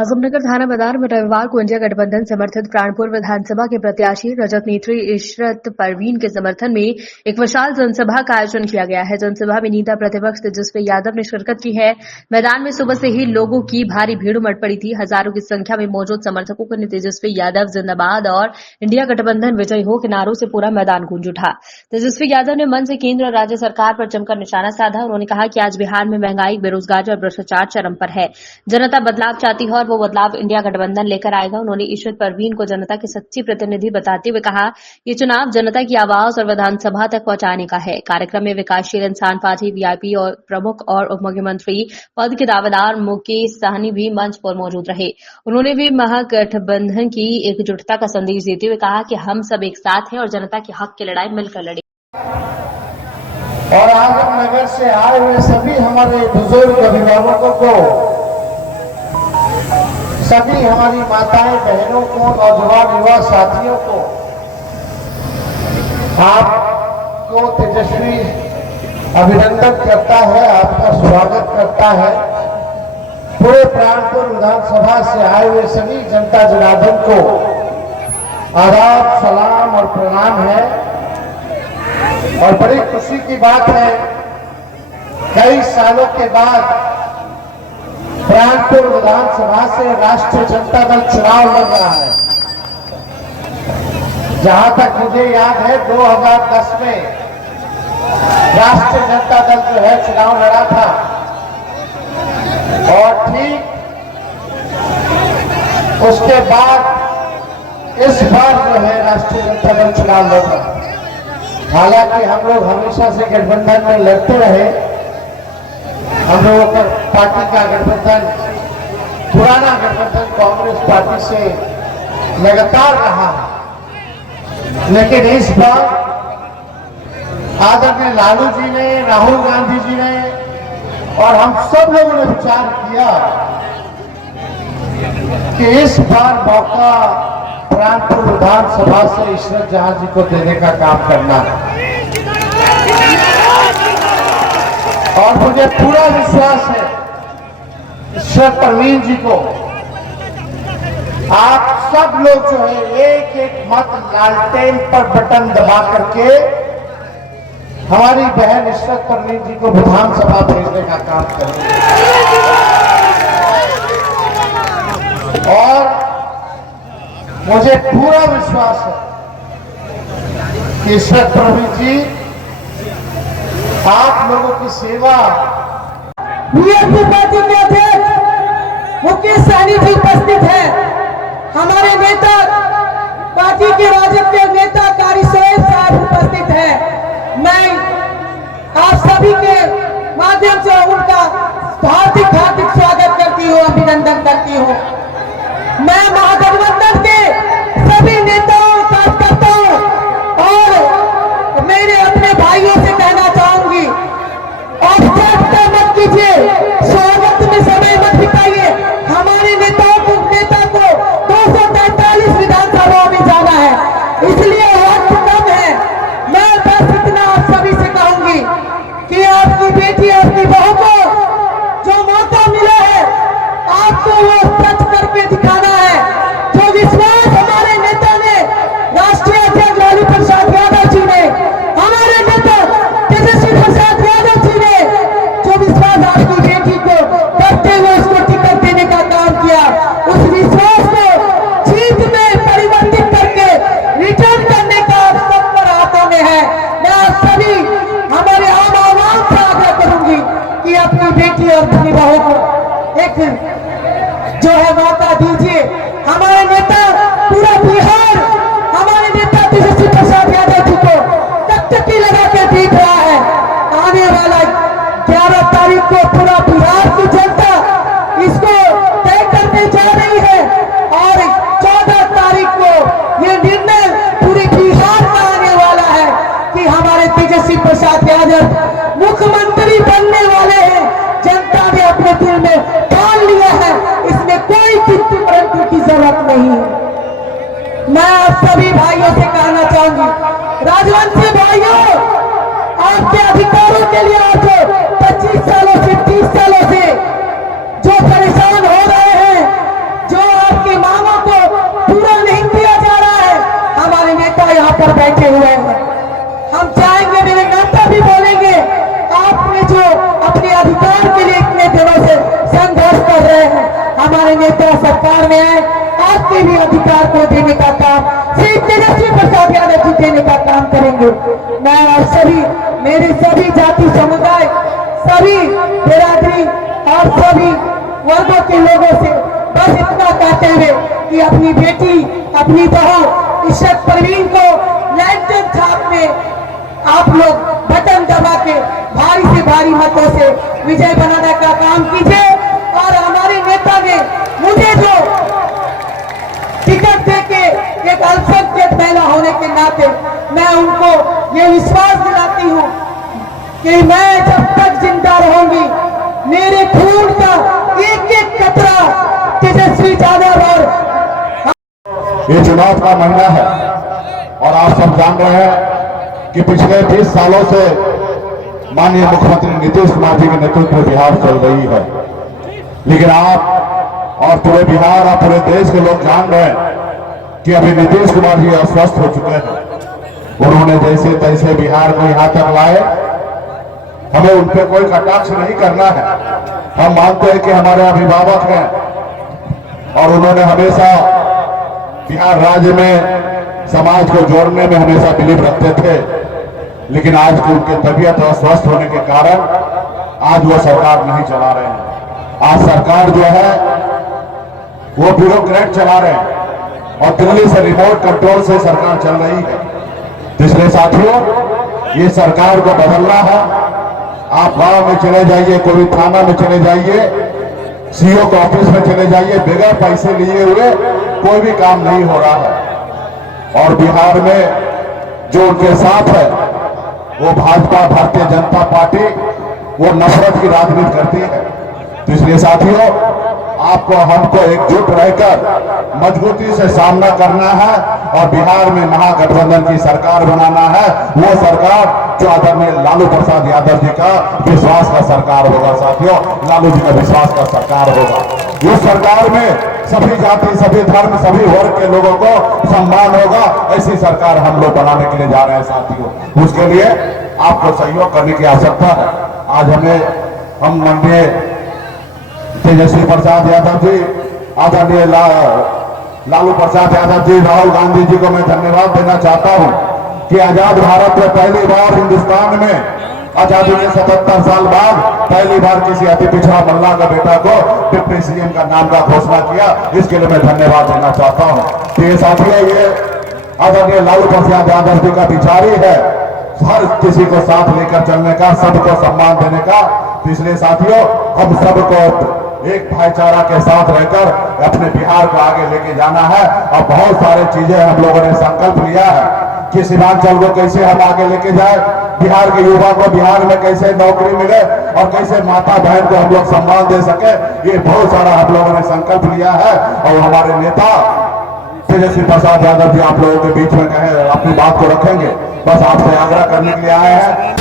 आजमनगर थाना मैदान में रविवार को इंडिया गठबंधन समर्थित प्राणपुर विधानसभा के प्रत्याशी रजत नेत्री इशरत परवीन के समर्थन में एक विशाल जनसभा का आयोजन किया गया है। जनसभा में नेता प्रतिपक्ष तेजस्वी यादव ने शिरकत की है। मैदान में सुबह से ही लोगों की भारी भीड़ उमड़ पड़ी थी। हजारों की संख्या में मौजूद समर्थकों ने तेजस्वी यादव जिंदाबाद और इंडिया गठबंधन विजयी हो के नारों से पूरा मैदान गूंज उठा। तेजस्वी यादव ने मंच से केंद्र और राज्य सरकार पर जमकर निशाना साधा। उन्होंने कहा कि आज बिहार में महंगाई, बेरोजगारी और भ्रष्टाचार चरम पर है। जनता बदलाव चाहती है और वो बदलाव इंडिया गठबंधन लेकर आएगा। उन्होंने इशरत परवीन को जनता की सच्ची प्रतिनिधि बताते हुए कहा, ये चुनाव जनता की आवाज और विधानसभा तक पहुंचाने का है। कार्यक्रम में विकासशील इंसान पार्टी वीआईपी और प्रमुख और उप मुख्यमंत्री पद के दावेदार मुकेश सहनी भी मंच पर मौजूद रहे। उन्होंने भी महागठबंधन की एकजुटता का संदेश देते हुए कहा कि हम सब एक साथ हैं और जनता के हक की लड़ाई मिलकर लड़े। और आजमनगर से आए हुए सभी हमारे बुजुर्ग अभिभावकों को, सभी हमारी माताएं बहनों को, नौजवान युवा साथियों को, आपको तेजस्वी अभिनंदन करता है, आपका स्वागत करता है। पूरे प्राणपुर विधानसभा से आए हुए सभी जनता जनार्दन को आदाब, सलाम और प्रणाम है। और बड़ी खुशी की बात है, कई सालों के बाद प्राणपुर विधानसभा से राष्ट्रीय जनता दल चुनाव लड़ रहा है। जहां तक मुझे याद है 2010 में राष्ट्रीय जनता दल जो है चुनाव लड़ा था और ठीक उसके बाद इस बार जो है राष्ट्रीय जनता दल चुनाव लड़ रहा है। हालांकि हम लोग हमेशा से गठबंधन में लड़ते रहे। हम लोगों का पार्टी का गठबंधन, पुराना गठबंधन कांग्रेस पार्टी से लगातार रहा, लेकिन इस बार आदरणीय लालू जी ने, राहुल गांधी जी ने और हम सब लोगों ने विचार किया कि इस बार मौका प्राणपुर विधानसभा से इशरत जहां जी को देने का काम करना है। और मुझे पूरा विश्वास है इशरत परवीन जी को, आप सब लोग जो है एक एक मत लालटेन पर बटन दबा करके हमारी बहन इशरत परवीन जी को विधानसभा भेजने का काम करेंगे। और मुझे पूरा विश्वास है कि इशरत परवीन जी आप लोगों की सेवा। बीएसपी पार्टी के अध्यक्ष मुकेश सहनी जी उपस्थित हैं। हमारे नेता, पार्टी के राजद के नेता कारी सोहेल साहब उपस्थित हैं। मैं आप सभी के माध्यम से उनका हार्दिक स्वागत करती हूँ, अभिनंदन करती हूँ। मैं महागठबंधन के सभी नेताओं, कार्यकर्ताओं और मेरे अपने भाइयों से कहना चाहूंगी, औपचारिकता मत कीजिए, स्वागत में समय मत बिताइए। हमारे नेता को 243 विधानसभा में जाना है, इसलिए वक्त कम है। मैं बस इतना आप सभी से कहूंगी कि आपकी बेटी, आपकी बहू को जो मौका मिला है, आपको वो सच करके दिखाना है। जो विश्वास हमारे नेता ने, राष्ट्रीय अध्यक्ष लालू प्रसाद यादव जी ने, हमारे नेता तेजस्वी प्रसाद यादव जी ने जो विश्वास आपकी बेटी को करते हुए उसको टिकट देने का काम किया, उस विश्वास को जीत में परिवर्तित करके रिटर्न करने का सब पर हाथों में है। मैं आप सभी हमारे आम आवाम से आग्रह करूंगी कि अपनी बेटी और अपनी बहू को एक जो है मौका दीजिए। हमारे नेता पूरा बिहार, हमारे नेता तेजस्वी प्रसाद यादव जी को टकटकी लगा के देख रहा है। आने वाला 11 तारीख को पूरा बिहार की जनता इसको तय करने जा रही है और 14 तारीख को ये निर्णय पूरे बिहार का आने वाला है कि हमारे तेजस्वी प्रसाद यादव मुख्यमंत्री बनने वाले हैं। जनता ने अपने दिल में ठान लिया है, इसमें कोई किंतु परंतु की जरूरत नहीं है। मैं आप सभी भाइयों से कहना चाहूंगी, राजवंशी भाइयों, आपके अधिकारों के लिए आज 25 सालों से 30 सालों से जो परेशान हो रहे हैं, नेता सरकार में आए, आपके भी अधिकार को देने का काम श्री तेजस्वी प्रसाद यादव जी देने का काम करेंगे। मैं और सभी मेरे सभी जाति समुदाय, सभी बिरादरी और सभी वर्गों के लोगों से बस इतना कहते हुए कि अपनी बेटी, अपनी बहू इशरत परवीन को लैंटन छाप में आप लोग बटन दबा के भारी से भारी मतों से विजय बनाने का काम कीजिए। और हमारे नेता ने मुझे जो टिकट देके एक अल्पसंख्यक महिला होने के नाते मैं उनको ये विश्वास दिलाती हूँ कि मैं जब तक जिंदा रहूंगी मेरे खून का एक एक कतरा तेजस्वी यादव और ये चुनाव का महीना है और आप सब जान रहे हैं कि पिछले 20 सालों से माननीय मुख्यमंत्री नीतीश कुमार जी के नेतृत्व में बिहार चल रही है, लेकिन आप और पूरे बिहार और पूरे देश के लोग जान रहे हैं कि अभी नीतीश कुमार जी अस्वस्थ हो चुके हैं। उन्होंने जैसे तैसे बिहार को यहां तक लाए, हमें उन पर कोई कटाक्ष नहीं करना है। हम मानते हैं कि हमारे अभिभावक हैं और उन्होंने हमेशा बिहार राज्य में समाज को जोड़ने में हमेशा बिलीव रखते थे, लेकिन आज की उनकी तबीयत अस्वस्थ होने के कारण आज वो सरकार नहीं चला रहे हैं। आज सरकार जो है वो ब्यूरोक्रेट चला रहे हैं और दिल्ली से रिमोट कंट्रोल से सरकार चल रही है। इसलिए साथियों, ये सरकार को बदलना है। आप गांव में चले जाइए, कोई थाना में चले जाइए, सीओ के ऑफिस में चले जाइए, बगैर पैसे लिए हुए कोई भी काम नहीं हो रहा है। और बिहार में जो उनके साथ है वो भाजपा, भारतीय जनता पार्टी, वो नफरत की राजनीति करती है। तो इसलिए साथियों, आपको हमको एकजुट रहकर मजबूती से सामना करना है और बिहार में महागठबंधन की सरकार बनाना है। वो सरकार जो आदरणीय लालू प्रसाद यादव जी का विश्वास का सरकार होगा। साथियों, लालू जी का विश्वास का सरकार होगा। उस सरकार में सभी जाति, सभी धर्म, सभी वर्ग के लोगों को सम्मान होगा। ऐसी सरकार हम लोग बनाने के लिए जा रहे हैं साथियों। उसके लिए आपको सहयोग करने की आवश्यकता है। आज हम माननीय तेजस्वी प्रसाद यादव जी, आदरणीय लालू प्रसाद यादव जी, राहुल गांधी जी को मैं धन्यवाद देना चाहता हूं कि आजाद भारत में पहली बार हिंदुस्तान में आजादी के 77 साल बाद पहली बार किसी अति पिछड़ा मल्ला का बेटा को डिप्टी सीएम का नाम का घोषणा किया। इसके लिए मैं धन्यवाद देना चाहता हूं। तो ये साथियों, ये आदरणीय लालू प्रसाद यादव जी का विचार ही है हर किसी को साथ लेकर चलने का, सबको सम्मान देने का। तो इसलिए साथियों, हम सबको एक भाईचारा के साथ रहकर अपने बिहार को आगे लेके जाना है। और बहुत सारी चीजें हम लोगों ने संकल्प लिया है कि सीमांचल को कैसे हम आगे लेके जाए, बिहार के युवा को बिहार में कैसे नौकरी मिले और कैसे माता बहन को हम लोग सम्मान दे सके। ये बहुत सारा हम लोगों ने संकल्प लिया है और हमारे नेता तेजस्वी प्रसाद यादव जी आप लोगों के बीच में कहे अपनी बात को रखेंगे। बस आपसे आग्रह करने के लिए आए हैं।